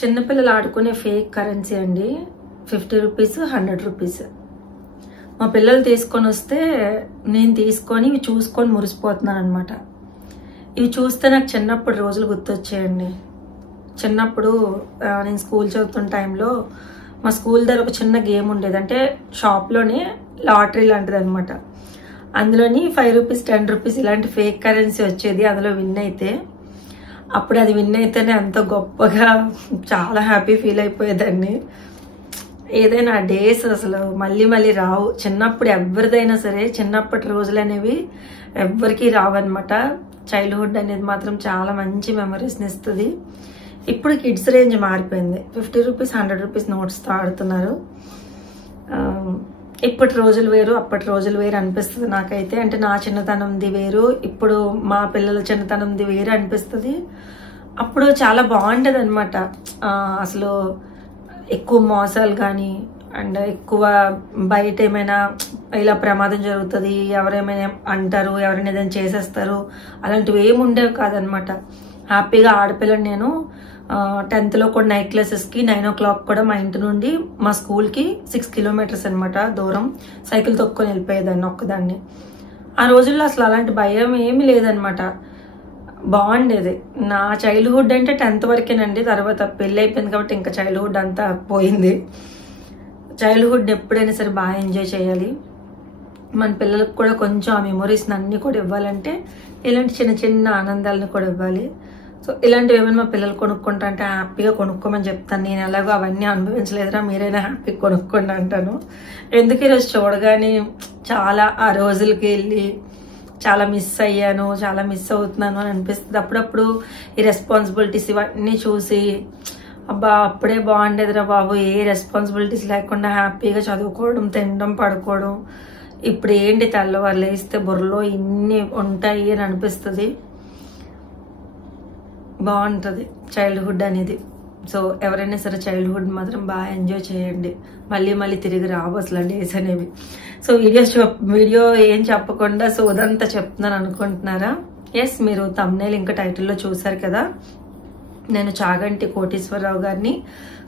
చిన్నపిల్లలు ఆడుకునే fake currency అండి. 50 రూపీస్, 100 రూపీస్. మా పిల్లలు తీసుకొని వస్తే నేను తీసుకొని ఇవి చూసుకొని మురిసిపోతున్నాను అనమాట. ఇవి చూస్తే నాకు చిన్నప్పుడు రోజులు గుర్తొచ్చాయండి. చిన్నప్పుడు నేను స్కూల్ చదువుతున్న టైంలో మా స్కూల్ దగ్గర ఒక చిన్న గేమ్ ఉండేది. అంటే షాప్లోనే లాటరీ లాంటిది అనమాట. అందులోని 5 రూపీస్, 10 రూపీస్ ఇలాంటి ఫేక్ కరెన్సీ వచ్చేది. అందులో విన్ అయితే అప్పుడు అది విన్ అయితేనే అంత గొప్పగా చాలా హ్యాపీ ఫీల్ అయిపోయేదాన్ని. ఏదైనా డేస్ అసలు మళ్ళీ మళ్ళీ రావు. చిన్నప్పుడు ఎవరిదైనా సరే చిన్నప్పటి రోజులు అనేవి ఎవ్వరికి రావన్నమాట. చైల్డ్హుడ్ అనేది మాత్రం చాలా మంచి మెమరీస్ని ఇస్తుంది. ఇప్పుడు కిడ్స్ రేంజ్ మారిపోయింది. 50 రూపీస్, 100 రూపీస్ నోట్స్తో ఆడుతున్నారు. ఇప్పటి రోజులు వేరు, అప్పటి రోజులు వేరు అనిపిస్తుంది నాకైతే. అంటే నా చిన్నతనంది వేరు, ఇప్పుడు మా పిల్లల చిన్నతనంది వేరు అనిపిస్తుంది. అప్పుడు చాలా బాగుంటది అనమాట. అసలు ఎక్కువ మోసాలు కానీ అండ్ ఎక్కువ బయట ఏమైనా ఇలా ప్రమాదం జరుగుతుంది, ఎవరేమైనా అంటారు, ఎవరైనా ఏదైనా చేసేస్తారు, అలాంటివి ఏమి ఉండేవి కాదనమాట. హ్యాపీగా ఆడపిల్లని నేను 10th లో కూడా నైట్ క్లాసెస్కి 9 o'clock కూడా మా ఇంటి నుండి మా స్కూల్కి 6 kilometers అనమాట దూరం సైకిల్ తొక్కుని వెళ్ళిపోయేదాన్ని ఒక్కదాన్ని. ఆ రోజుల్లో అసలు అలాంటి భయం ఏమీ లేదనమాట. బాగుండేది. నా చైల్డ్హుడ్ అంటే 10th వరకేనండి. తర్వాత పెళ్ళి అయిపోయింది కాబట్టి ఇంకా చైల్డ్హుడ్ అంతా పోయింది. చైల్డ్హుడ్ ఎప్పుడైనా సరే బాగా ఎంజాయ్ చేయాలి. మన పిల్లలకు కూడా కొంచెం ఆ మెమొరీస్ని అన్నీ కూడా ఇవ్వాలంటే ఇలాంటి చిన్న చిన్న ఆనందాలను కూడా ఇవ్వాలి. సో ఇలాంటివి ఏమైనా మా పిల్లలు కొనుక్కుంటా అంటే హ్యాపీగా కొనుక్కోమని చెప్తాను. నేను ఎలాగో అవన్నీ అనుభవించలేదురా, మీరైనా హ్యాపీగా కొనుక్కోండి అంటాను. ఎందుకు ఈరోజు చూడగానే చాలా ఆ రోజులకి వెళ్ళి చాలా మిస్ అయ్యాను, చాలా మిస్ అవుతున్నాను అని అనిపిస్తుంది. అప్పుడప్పుడు ఈ రెస్పాన్సిబిలిటీస్ ఇవన్నీ చూసి అబ్బా అప్పుడే బాగుండేదిరా బాబు, ఏ రెస్పాన్సిబిలిటీస్ లేకుండా హ్యాపీగా చదువుకోవడం, తినడం, పడుకోవడం. ఇప్పుడు ఏంటి తెల్లవారు లేస్తే బుర్రలో ఇన్ని ఉంటాయి అని అనిపిస్తుంది. బాగుంటుంది చైల్డ్హుడ్ అనేది. సో ఎవరైనా సరే చైల్డ్హుడ్ మాత్రం బాగా ఎంజాయ్ చేయండి. మళ్ళీ మళ్ళీ తిరిగి రావు అసలు డేస్ అనేవి. సో వీడియో ఏం చెప్పకుండా సోదంతా చెప్తున్నాను అనుకుంటున్నారా? ఎస్, మీరు థంబ్నెయిల్ ఇంకా టైటిల్లో చూసారు కదా. నేను చాగంటి కోటేశ్వరరావు గారిని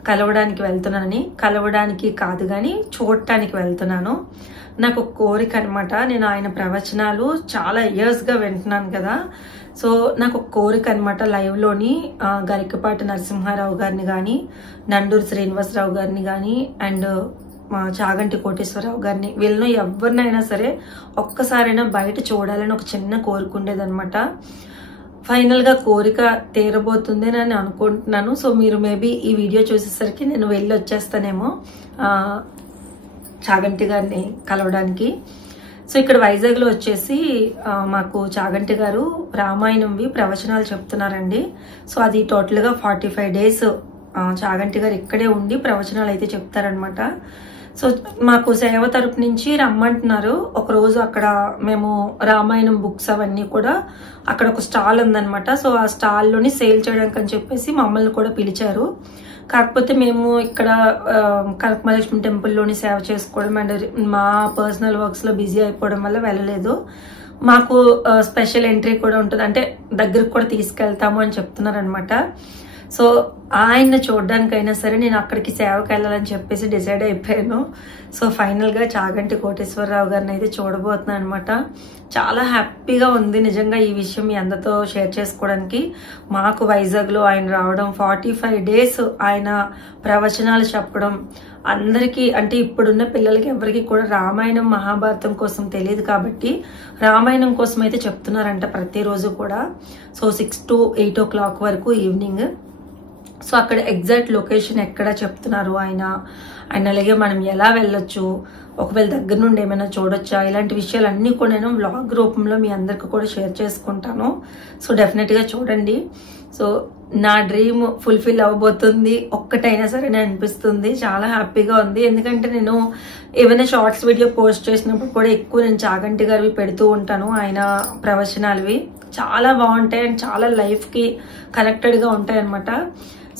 కలవడానికి వెళ్తున్నానని. కలవడానికి కాదు కానీ చూడటానికి వెళ్తున్నాను. నాకు ఒక కోరిక అనమాట. నేను ఆయన ప్రవచనాలు చాలా ఇయర్స్గా వింటున్నాను కదా. సో నాకు ఒక కోరిక అనమాట. లైవ్లోని గరికపాటి నరసింహారావు గారిని కానీ, నండూరు శ్రీనివాసరావు గారిని కానీ అండ్ చాగంటి కోటేశ్వరరావు గారిని, వీళ్ళను ఎవరినైనా సరే ఒక్కసారైనా బయట చూడాలని ఒక చిన్న కోరిక ఉండేదనమాట. ఫైనల్గా కోరిక తీరబోతుంది అని అనుకుంటున్నాను. సో మీరు మేబీ ఈ వీడియో చూసేసరికి నేను వెళ్ళి వచ్చేస్తానేమో చాగంటి గారిని కలవడానికి. సో ఇక్కడ వైజాగ్లో వచ్చేసి మాకు చాగంటి గారు రామాయణంవి ప్రవచనాలు చెప్తున్నారండి. సో అది టోటల్గా 45 days చాగంటి గారు ఇక్కడే ఉండి ప్రవచనాలు అయితే చెప్తారనమాట. సో మాకు సేవ తరపు నుంచి రమ్మంటున్నారు. ఒకరోజు అక్కడ మేము రామాయణం బుక్స్ అవన్నీ కూడా అక్కడ ఒక స్టాల్ ఉందనమాట. సో ఆ స్టాల్లోని సేల్ చేయడానికి అని చెప్పేసి మమ్మల్ని కూడా పిలిచారు. కాకపోతే మేము ఇక్కడ కనకమహాలక్ష్మి టెంపుల్లోని సేవ చేసుకోవడం అండ్ మా పర్సనల్ వర్క్స్లో బిజీ అయిపోవడం వల్ల వెళ్ళలేదు. మాకు స్పెషల్ ఎంట్రీ కూడా ఉంటుంది, అంటే దగ్గరకు కూడా తీసుకెళ్తాము అని చెప్తున్నారు అనమాట. సో ఆయన చూడడానికైనా సరే నేను అక్కడికి సేవకి వెళ్ళాలని చెప్పేసి డిసైడ్ అయిపోయాను. సో ఫైనల్గా చాగంటి కోటేశ్వరరావు గారిని అయితే చూడబోతున్నాను అనమాట. చాలా హ్యాపీగా ఉంది నిజంగా ఈ విషయం మీ అందరితో షేర్ చేసుకోవడానికి. మాకు వైజాగ్లో ఆయన రావడం, 45 days ఆయన ప్రవచనాలు చెప్పడం, అందరికీ అంటే ఇప్పుడున్న పిల్లలకి ఎవరికి కూడా రామాయణం మహాభారతం కోసం తెలియదు కాబట్టి రామాయణం కోసం అయితే చెప్తున్నారంట ప్రతిరోజు కూడా. సో 6 to 8 o'clock వరకు ఈవినింగ్. సో అక్కడ ఎగ్జాక్ట్ లొకేషన్ ఎక్కడ చెప్తున్నారు ఆయన, అండ్ అలాగే మనం ఎలా వెళ్ళొచ్చు, ఒకవేళ దగ్గర నుండి ఏమైనా చూడొచ్చా, ఇలాంటి విషయాలన్నీ కూడా నేను వ్లాగ్ రూపంలో మీ అందరికి కూడా షేర్ చేసుకుంటాను. సో డెఫినెట్గా చూడండి. సో నా డ్రీమ్ ఫుల్ఫిల్ అవ్వబోతుంది ఒక్కటైనా సరే అనిపిస్తుంది. చాలా హ్యాపీగా ఉంది. ఎందుకంటే నేను ఏమైనా షార్ట్స్ వీడియో పోస్ట్ చేసినప్పుడు కూడా ఎక్కువ నేను చాగంటి గారివి పెడుతూ ఉంటాను. ఆయన ప్రవచనాలవి చాలా బాగుంటాయి అండ్ చాలా లైఫ్కి కనెక్టెడ్గా ఉంటాయి అన్నమాట.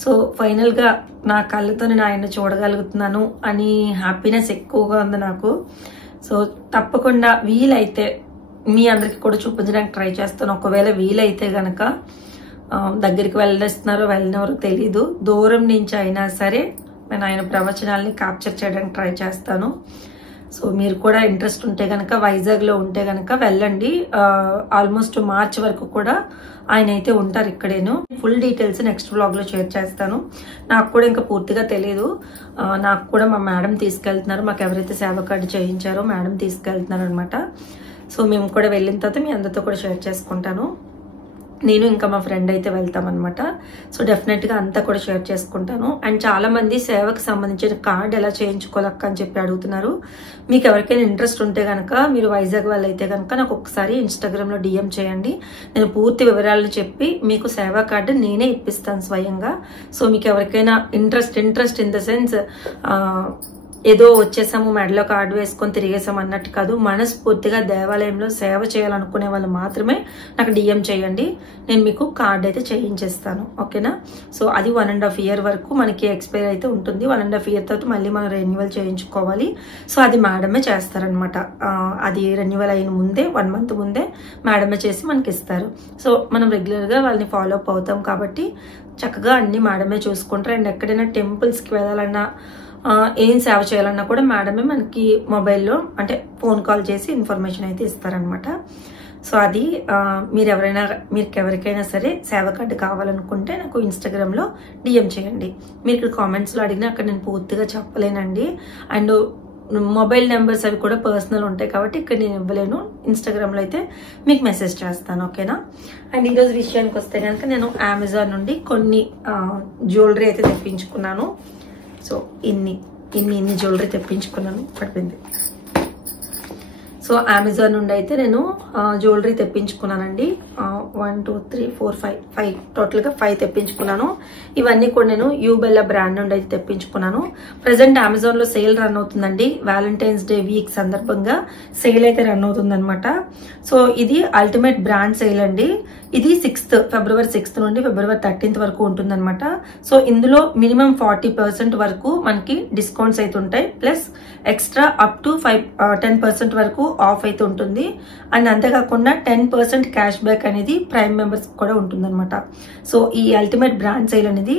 సో ఫైనల్గా నా కళ్ళతో నేను ఆయన చూడగలుగుతున్నాను అని హ్యాపీనెస్ ఎక్కువగా ఉంది నాకు. సో తప్పకుండా వీలైతే మీ అందరికి కూడా చూపించడానికి ట్రై చేస్తాను. ఒకవేళ వీలైతే గనక దగ్గరికి వెళ్ళిస్తున్నారో వెళ్ళినవరో తెలీదు. దూరం నుంచి అయినా సరే నేను ఆయన ప్రవచనాల్ని క్యాప్చర్ చేయడానికి ట్రై చేస్తాను. సో మీరు కూడా ఇంట్రెస్ట్ ఉంటే కనుక, వైజాగ్లో ఉంటే కనుక వెళ్ళండి. ఆల్మోస్ట్ మార్చ్ వరకు కూడా ఆయన అయితే ఉంటారు ఇక్కడేను. ఫుల్ డీటెయిల్స్ నెక్స్ట్ వ్లాగ్ లో షేర్ చేస్తాను. నాకు కూడా ఇంకా పూర్తిగా తెలియదు. నాకు కూడా మా మేడం తీసుకెళ్తున్నారు. మాకు ఎవరైతే సేవ కార్డు చేయించారో మేడం తీసుకెళ్తున్నారు అనమాట. సో మేము కూడా వెళ్ళిన తర్వాత మీ అందరితో కూడా షేర్ చేసుకుంటాను. నేను ఇంకా మా ఫ్రెండ్ అయితే వెళ్తామన్నమాట. సో డెఫినెట్గా అంతా కూడా షేర్ చేసుకుంటాను. అండ్ చాలా మంది సేవకు సంబంధించిన కార్డు ఎలా చేయించుకోలేక అని చెప్పి అడుగుతున్నారు. మీకు ఎవరికైనా ఇంట్రెస్ట్ ఉంటే కనుక, మీరు వైజాగ్ వాళ్ళు అయితే కనుక నాకు ఒకసారి ఇన్స్టాగ్రామ్లో DM చేయండి. నేను పూర్తి వివరాలను చెప్పి మీకు సేవా కార్డు నేనే ఇప్పిస్తాను స్వయంగా. సో మీకు ఎవరికైనా ఇంట్రెస్ట్ ఇన్ ద సెన్స్ ఏదో వచ్చేసాము మెడలో కార్డు వేసుకొని తిరిగేసాం అన్నట్టు కాదు. మనస్ఫూర్తిగా దేవాలయంలో సేవ చేయాలనుకునే వాళ్ళు మాత్రమే నాకు DM చేయండి. నేను మీకు కార్డు అయితే చేయించేస్తాను. ఓకేనా? సో అది 1.5 year వరకు మనకి ఎక్స్పైర్ అయితే ఉంటుంది. 1.5 year తర్వాత మళ్ళీ మనం రెన్యువల్ చేయించుకోవాలి. సో అది మేడమే చేస్తారనమాట. అది రెన్యువల్ అయిన ముందే 1 month ముందే మేడమే చేసి మనకి ఇస్తారు. సో మనం రెగ్యులర్గా వాళ్ళని ఫాలో అప్ అవుతాం కాబట్టి చక్కగా అన్ని మేడమే చూసుకుంటారు. అండ్ ఎక్కడైనా టెంపుల్స్కి వెళ్ళాలన్నా, ఏం సేవ చేయాలన్నా కూడా మేడమే మనకి మొబైల్లో అంటే ఫోన్ కాల్ చేసి ఇన్ఫర్మేషన్ అయితే ఇస్తారనమాట. సో అది మీకు ఎవరికైనా సరే సేవ కార్డు కావాలనుకుంటే నాకు ఇన్స్టాగ్రామ్లో DM చేయండి. మీరు కామెంట్స్లో అడిగినా అక్కడ నేను పూర్తిగా చెప్పలేనండి. అండ్ మొబైల్ నెంబర్స్ అవి కూడా పర్సనల్ ఉంటాయి కాబట్టి ఇక్కడ నేను ఇవ్వలేను. ఇన్స్టాగ్రామ్లో అయితే మీకు మెసేజ్ చేస్తాను. ఓకేనా? అండ్ ఈరోజు విషయానికి వస్తే కనుక నేను అమెజాన్ నుండి కొన్ని జ్యువెలరీ అయితే తెప్పించుకున్నాను. సో ఇన్ని జ్యువెలరీ తెప్పించుకున్నాను. పడిపోయింది. సో అమెజాన్ నుండి అయితే నేను జ్యువెలరీ తెప్పించుకున్నానండి. 1 2 3 4 5 టోటల్గా 5 తెప్పించుకున్నాను. ఇవన్నీ కూడా నేను యూబెల్లా బ్రాండ్ నుండి అయితే తెప్పించుకున్నాను. ప్రజెంట్ అమెజాన్ లో సేల్ రన్ అవుతుందండి. వ్యాలంటైన్స్ డే వీక్ సందర్భంగా సేల్ అయితే రన్ అవుతుంది అనమాట. సో ఇది అల్టిమేట్ బ్రాండ్ సేల్ అండి. ఇది ఫిబ్రవరి 6th నుండి ఫిబ్రవరి 13th వరకు ఉంటుందన్నమాట. సో ఇందులో మినిమం 40% వరకు మనకి డిస్కౌంట్స్ అయితే ఉంటాయి. ప్లస్ ఎక్స్ట్రా అప్ టు 10% వరకు ఆఫ్ అయితే ఉంటుంది. అండ్ అంతేకాకుండా 10% క్యాష్ బ్యాక్ అనేది ప్రైమ్ మెంబర్స్ కూడా ఉంటుందన్నమాట. సో ఈ అల్టిమేట్ బ్రాండ్ సేల్ అనేది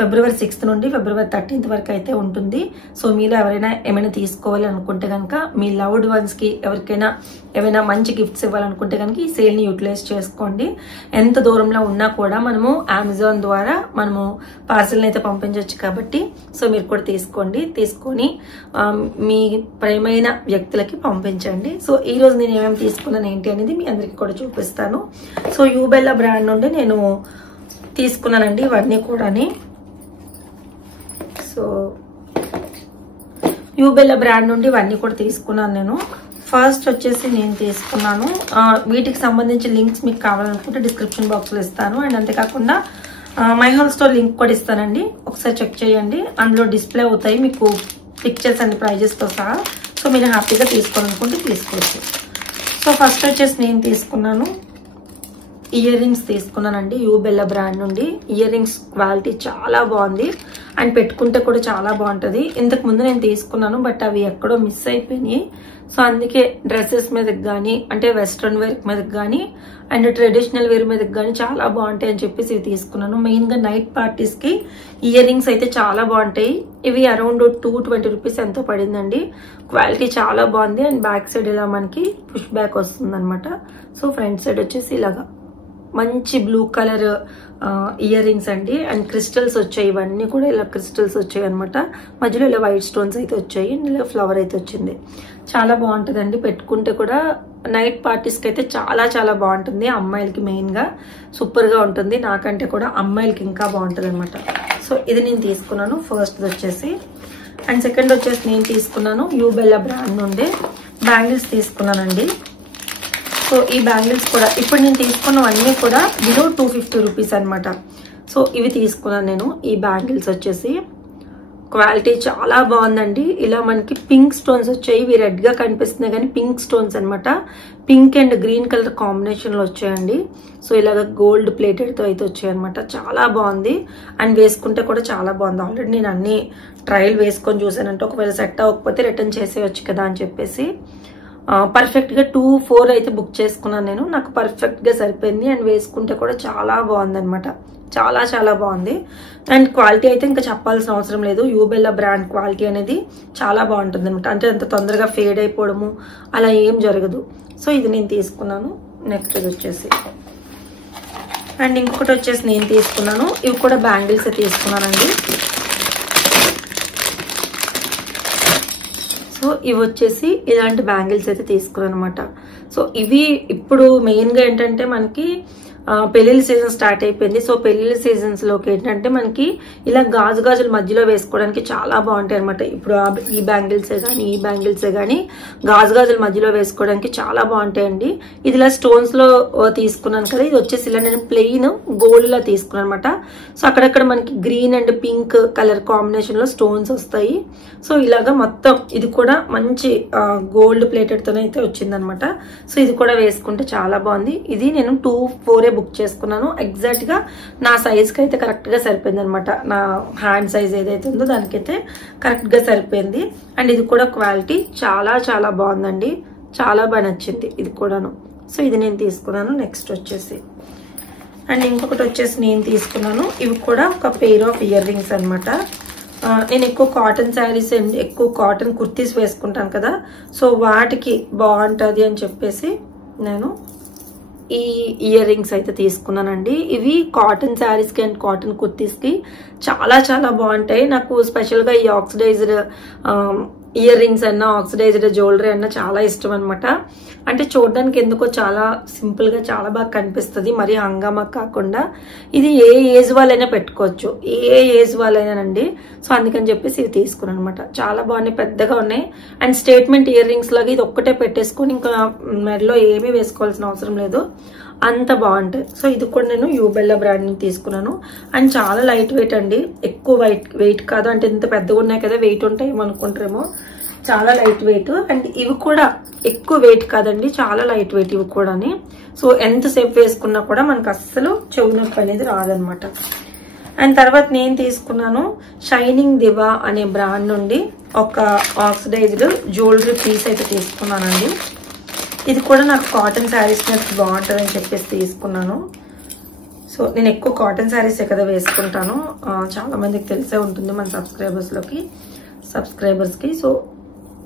ఫిబ్రవరి 6th నుండి ఫిబ్రవరి 13th వరకు అయితే ఉంటుంది. సో మీలో ఎవరైనా ఏమైనా తీసుకోవాలి అనుకుంటే కనుక, మీ లవ్డ్ వన్స్ కి ఎవరికైనా ఏమైనా మంచి గిఫ్ట్స్ ఇవ్వాలనుకుంటే కనుక ఈ సేల్ ని యూటిలైజ్ చేసుకోండి. ఎంత దూరంలో ఉన్నా కూడా మనము అమెజాన్ ద్వారా మనము పార్సల్ని అయితే పంపించవచ్చు కాబట్టి సో మీరు కూడా తీసుకొని మీ ప్రియమైన వ్యక్తులకి పంపించండి. సో ఈ రోజు నేను ఏమేమి తీసుకున్నాను ఏంటి అనేది మీ అందరికి కూడా చూపిస్తాను. సో యూబెల్లా బ్రాండ్ నుండి నేను తీసుకున్నానండి ఇవన్నీ కూడాని. సో యూబెల్లా బ్రాండ్ నుండి ఇవన్నీ కూడా తీసుకున్నాను నేను. ఫస్ట్ వచ్చేసి నేను తీసుకున్నాను, వీటికి సంబంధించి లింక్స్ మీకు కావాలనుకుంటే డిస్క్రిప్షన్ బాక్స్లో ఇస్తాను. అండ్ అంతేకాకుండా మై హోల్ స్టోర్ లింక్ కూడా ఇస్తానండి, ఒకసారి చెక్ చేయండి. అందులో డిస్ప్లే అవుతాయి మీకు పిక్చర్స్ అండ్ ప్రైజెస్తో సహా. సో మీరు హ్యాపీగా తీసుకోవాలనుకుంటే తీసుకోవచ్చు. సో ఫస్ట్ వచ్చేసి నేను తీసుకున్నాను ఇయర్ రింగ్స్ తీసుకున్నానండి యూబెల్లా బ్రాండ్ నుండి. ఇయర్ రింగ్స్ క్వాలిటీ చాలా బాగుంది అండ్ పెట్టుకుంటే కూడా చాలా బాగుంటుంది. ఇంతకు ముందు నేను తీసుకున్నాను బట్ అవి ఎక్కడో మిస్ అయిపోయినాయి. సో అందుకే డ్రెస్సెస్ మీదకి కానీ, అంటే వెస్ట్రన్ వేర్ మీదకి కానీ అండ్ ట్రెడిషనల్ వేర్ మీదకి కానీ చాలా బాగుంటాయి అని చెప్పేసి ఇవి తీసుకున్నాను. మెయిన్గా నైట్ పార్టీస్కి ఇయర్ రింగ్స్ అయితే చాలా బాగుంటాయి. ఇవి అరౌండ్ 220 రూపీస్ ఎంతో పడిందండి. క్వాలిటీ చాలా బాగుంది. అండ్ బ్యాక్ సైడ్ ఇలా మనకి పుష్ బ్యాక్ వస్తుంది అనమాట. సో ఫ్రంట్ సైడ్ వచ్చేసి ఇలాగా మంచి బ్లూ కలర్ ఇయర్ రింగ్స్ అండి. అండ్ క్రిస్టల్స్ వచ్చాయి, ఇవన్నీ కూడా ఇలా క్రిస్టల్స్ వచ్చాయి అనమాట. మధ్యలో ఇలా వైట్ స్టోన్స్ అయితే వచ్చాయి, ఇలా ఫ్లవర్ అయితే వచ్చింది. చాలా బాగుంటుందండి, పెట్టుకుంటే కూడా నైట్ పార్టీస్కి అయితే చాలా చాలా బాగుంటుంది. అమ్మాయిలకి మెయిన్గా సూపర్గా ఉంటుంది, నాకంటే కూడా అమ్మాయిలకి ఇంకా బాగుంటుంది అనమాట. సో ఇది నేను తీసుకున్నాను ఫస్ట్ వచ్చేసి. అండ్ సెకండ్ వచ్చేసి నేను తీసుకున్నాను యూబెల్లా బ్రాండ్ నుండి బ్యాంగిల్స్ తీసుకున్నానండి. సో ఈ బ్యాంగిల్స్ కూడా ఇప్పుడు నేను తీసుకున్నవన్నీ కూడా బిలో 250 రూపీస్ అనమాట. సో ఇవి తీసుకున్నాను నేను. ఈ బ్యాంగిల్స్ వచ్చేసి క్వాలిటీ చాలా బాగుందండి. ఇలా మనకి పింక్ స్టోన్స్ వచ్చాయి, ఇవి రెడ్ గా కనిపిస్తున్నాయి కానీ పింక్ స్టోన్స్ అనమాట. Pink and green colour combination లో వచ్చాయండి. సో ఇలాగ గోల్డ్ ప్లేటెడ్ తో అయితే వచ్చాయి అనమాట. చాలా బాగుంది అండ్ వేసుకుంటే కూడా చాలా బాగుంది. ఆల్రెడీ నేను అన్ని ట్రయల్ వేసుకొని చూసానంటే ఒకవేళ సెట్ అవ్వకపోతే రిటర్న్ చేసేయచ్చు కదా అని చెప్పేసి పర్ఫెక్ట్ గా 2-4 అయితే బుక్ చేసుకున్నాను నేను. నాకు పర్ఫెక్ట్ గా సరిపోయింది అండ్ వేసుకుంటే కూడా చాలా బాగుంది అనమాట. చాలా చాలా బాగుంది అండ్ క్వాలిటీ అయితే ఇంకా చెప్పాల్సిన అవసరం లేదు. యూబెల్లా బ్రాండ్ క్వాలిటీ అనేది చాలా బాగుంటుంది అనమాట. అంటే అంత తొందరగా ఫేడ్ అయిపోవడము అలా ఏం జరగదు. సో ఇది నేను తీసుకున్నాను. నెక్స్ట్ ఇది వచ్చేసి అండ్ ఇంకొకటి వచ్చేసి నేను తీసుకున్నాను. ఇవి కూడా బ్యాంగిల్స్ తీసుకున్నానండి. సో ఇవి వచ్చేసి ఇలాంటి బ్యాంగిల్స్ అయితే తీసుకున్నాను అనమాట. సో ఇవి ఇప్పుడు మెయిన్ గా ఏంటంటే మనకి పెళ్లిళ్ళ సీజన్ స్టార్ట్ అయిపోయింది. సో పెళ్లిళ్ళ సీజన్స్ లోకి ఏంటంటే మనకి ఇలా గాజుల మధ్యలో వేసుకోవడానికి చాలా బాగుంటాయి అనమాట. ఇప్పుడు ఈ బ్యాంగిల్సే కానీ ఈ బ్యాంగిల్సే కానీ గాజుల మధ్యలో వేసుకోవడానికి చాలా బాగుంటాయండి. ఇది ఇలా స్టోన్స్ లో తీసుకున్నాను కదా. ఇది వచ్చేసి ఇలా నేను ప్లెయిన్ గోల్డ్ లా తీసుకున్నాను అనమాట. సో అక్కడక్కడ మనకి green and pink colour combination లో స్టోన్స్ వస్తాయి. సో ఇలాగా మొత్తం ఇది కూడా మంచి గోల్డ్ ప్లేటెడ్ తోనే అయితే వచ్చిందనమాట. సో ఇది కూడా వేసుకుంటే చాలా బాగుంది. ఇది నేను 2-4 బుక్ చేసుకున్నాను. ఎగ్జాక్ట్ గా నా సైజ్ కి అయితే కరెక్ట్ గా సరిపోయింది అనమాట. నా హ్యాండ్ సైజ్ ఏదైతే ఉందో దానికైతే కరెక్ట్ గా సరిపోయింది. అండ్ ఇది కూడా క్వాలిటీ చాలా చాలా బాగుందండి. చాలా బాగా నచ్చింది ఇది కూడాను. సో ఇది నేను తీసుకున్నాను. నెక్స్ట్ వచ్చేసి అండ్ ఇంకొకటి వచ్చేసి నేను తీసుకున్నాను. ఇవి కూడా ఒక పెయిర్ ఆఫ్ ఇయర్ రింగ్స్ అనమాట. నేను ఎక్కువ కాటన్ శారీస్ అండ్ ఎక్కువ కాటన్ కుర్తీస్ వేసుకుంటాను కదా. సో వాటికి బాగుంటుంది అని చెప్పేసి నేను ఈ ఇయర్ రింగ్స్ అయితే తీసుకున్నానండి. ఇవి కాటన్ శారీస్ కి అండ్ కాటన్ కుర్తీస్ కి చాలా చాలా బాగుంటాయి. నాకు స్పెషల్ గా ఈ ఆక్సిడైజ్డ్ ఇయర్ రింగ్స్ అన్నా ఆక్సిడైజ్డ్ జ్యువెలరీ అన్నా చాలా ఇష్టం అనమాట. అంటే చూడడానికి ఎందుకో చాలా సింపుల్ గా చాలా బాగా కనిపిస్తుంది. మరి హంగామా కాకుండా ఇది ఏ ఏజ్ వాళ్ళైనా పెట్టుకోవచ్చు. ఏ ఏజ్ వాళ్ళైనానండి. సో అందుకని చెప్పేసి ఇవి తీసుకున్నాను అనమాట. చాలా బాగున్నాయి, పెద్దగా ఉన్నాయి. అండ్ స్టేట్మెంట్ ఇయర్ రింగ్స్ లాగా ఇది ఒక్కటే పెట్టేసుకొని ఇంకా మెడలో ఏమీ వేసుకోవాల్సిన అవసరం లేదు. అంత బాగుంటాయి. సో ఇది కూడా నేను యూబెల్లా బ్రాండ్ నుంచి తీసుకున్నాను. అండ్ చాలా లైట్ వెయిట్ అండి. ఎక్కువ వెయిట్ కాదు. అంటే ఇంత పెద్దగా ఉన్నాయి కదా వెయిట్ ఉంటాయి అనుకుంటారేమో. చాలా లైట్ వెయిట్. అండ్ ఇవి కూడా ఎక్కువ వెయిట్ కాదండి, చాలా లైట్ వెయిట్ ఇవి కూడా. సో ఎంతసేపు వేసుకున్నా కూడా మనకు అస్సలు చెవు నొప్పి అనేది రాదనమాట. అండ్ తర్వాత నేను తీసుకున్నాను షైనింగ్ దివా అనే బ్రాండ్ నుండి ఒక ఆక్సిడైజ్డ్ జ్యువెలరీ పీస్ అయితే తీసుకున్నానండి. ఇది కూడా నాకు కాటన్ శారీస్ మీద బాగుంటుందని చెప్పేసి తీసుకున్నాను. సో నేను ఎక్కువ కాటన్ శారీసే కదా వేసుకుంటాను. చాలా మందికి తెలిసే ఉంటుంది మన సబ్స్క్రైబర్స్ కి. సో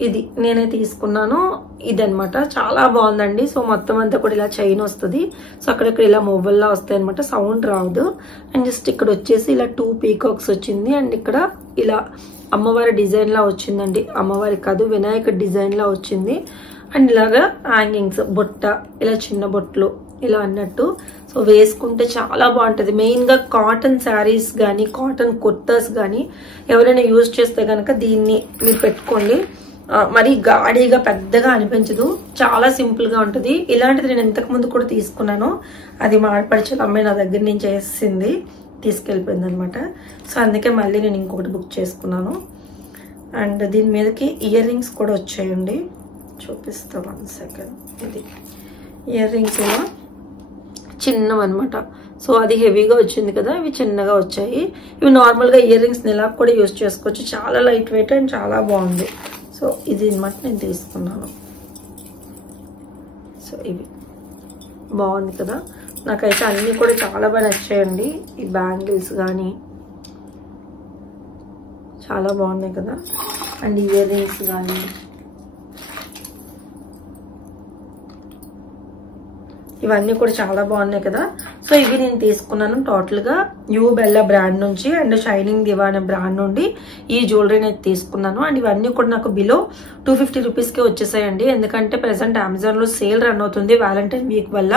ఇది నేనే తీసుకున్నాను. ఇదనమాట చాలా బాగుందండి. సో మొత్తం అంతా కూడా ఇలా చైన్ వస్తుంది. సో అక్కడక్కడ ఇలా మూవల్లా వస్తాయి అనమాట. సౌండ్ రాదు. అండ్ జస్ట్ ఇక్కడ వచ్చేసి ఇలా 2 పీకాక్స్ వచ్చింది. అండ్ ఇక్కడ ఇలా అమ్మవారి డిజైన్ లా వచ్చిందండి. అమ్మవారి కాదు, వినాయక డిజైన్ లా వచ్చింది. అండ్ ఇలాగా హ్యాంగింగ్స్ బొట్ట, ఇలా చిన్న బొట్లు ఇలా అన్నట్టు. సో వేసుకుంటే చాలా బాగుంటది. మెయిన్ గా కాటన్ శారీస్ గానీ కాటన్ కుర్తాస్ గానీ ఎవరైనా యూజ్ చేస్తే గనక దీన్ని మీరు పెట్టుకోండి. మరి గాడిగా పెద్దగా అనిపించదు. చాలా సింపుల్ గా ఉంటది. ఇలాంటిది నేను ఇంతకు ముందు కూడా తీసుకున్నాను. అది మా ఆడపడిచిన అమ్మాయి నా దగ్గర నుంచి వేసింది, తీసుకెళ్ళిపోయింది అనమాట. సో అందుకే మళ్ళీ నేను ఇంకొకటి బుక్ చేసుకున్నాను. అండ్ దీని మీదకి ఇయర్ రింగ్స్ కూడా వచ్చాయండి. చూపిస్తా 1 సెకండ్. ఇది ఇయర్ రింగ్స్ ఇలా చిన్నవన్నమాట. సో అది హెవీగా వచ్చింది కదా, ఇవి చిన్నగా వచ్చాయి. ఇవి నార్మల్ గా ఇయర్ రింగ్స్ ఇలా కూడా యూజ్ చేసుకోవచ్చు. చాలా లైట్ వెయిట్ అండ్ చాలా బాగుంది. సో ఇది అనమాట నేను తీసుకున్నాను. సో ఇవి బాగుంది కదా. నాకైతే అన్ని కూడా చాలా బాగా నచ్చాయండి. ఈ బ్యాంగిల్స్ కానీ చాలా బాగున్నాయి కదా. అండ్ ఇయర్ రింగ్స్ కానీ ఇవన్నీ కూడా చాలా బాగున్నాయి కదా. సో ఇవి నేను తీసుకున్నాను టోటల్ గా యూబెల్లా బ్రాండ్ నుంచి అండ్ షైనింగ్ దివా అనే బ్రాండ్ నుండి ఈ జ్యువెలరీని అయితే తీసుకున్నాను. అండ్ ఇవన్నీ కూడా నాకు బిలో 250 రూపీస్ కే వచ్చేసాయండి. ఎందుకంటే ప్రెసెంట్ అమెజాన్ లో సేల్ రన్ అవుతుంది వ్యాలంటైన్ వీక్ వల్ల.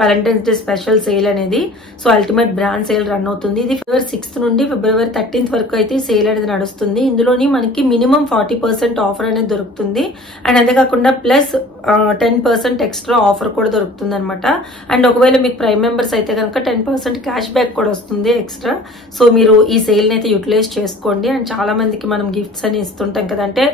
వ్యాలంటైన్స్ డే స్పెషల్ సేల్ అనేది. So ultimate brand sale run అవుతుంది. ఇది ఫిబ్రవరి 6th నుండి ఫిబ్రవరి 13th వరకు అయితే సేల్ అనేది నడుస్తుంది. ఇందులోని మనకి మినిమం 40% ఆఫర్ అనేది దొరుకుతుంది. అండ్ అంతేకాకుండా ప్లస్ 10% ఎక్స్ట్రా ఆఫర్ కూడా దొరుకుతుంది అనమాట. అండ్ ఒకవేళ మీకు ప్రైమ్ మెంబర్స్ అయితే అయితే కనుక 10% క్యాష్ బ్యాక్ కూడా వస్తుంది ఎక్స్ట్రా. సో మీరు ఈ సేల్ని అయితే యూటిలైజ్ చేసుకోండి. అండ్ చాలా మందికి మనం గిఫ్ట్స్ అని ఇస్తుంటాం కదా, అంటే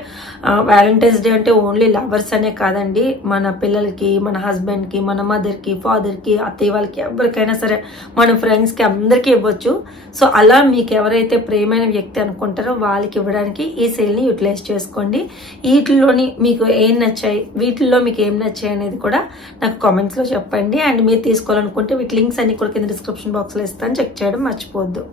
వ్యాలంటైన్స్ డే అంటే ఓన్లీ లవర్స్ అనే కాదండి, మన పిల్లలకి, మన హస్బెండ్కి, మన మదర్కి, ఫాదర్కి, అత్తయ్య వాళ్ళకి, ఎవరికైనా సరే, మన ఫ్రెండ్స్కి అందరికీ ఇవ్వచ్చు. సో అలా మీకు ఎవరైతే ప్రేమైన వ్యక్తి అనుకుంటారో వాళ్ళకి ఇవ్వడానికి ఈ సేల్ని యూటిలైజ్ చేసుకోండి. వీటిల్లోని మీకు ఏం నచ్చాయి, వీటిల్లో మీకు ఏం నచ్చాయి అనేది కూడా నాకు కామెంట్స్లో చెప్పండి. అండ్ మీరు తీసుకోవాలనుకుంటే వీటి లింక్స్ అన్ని కూడా కింద డిస్క్రిప్షన్ బాక్స్లో ఇస్తాను, చెక్ చేయడం మర్చిపోవద్దు.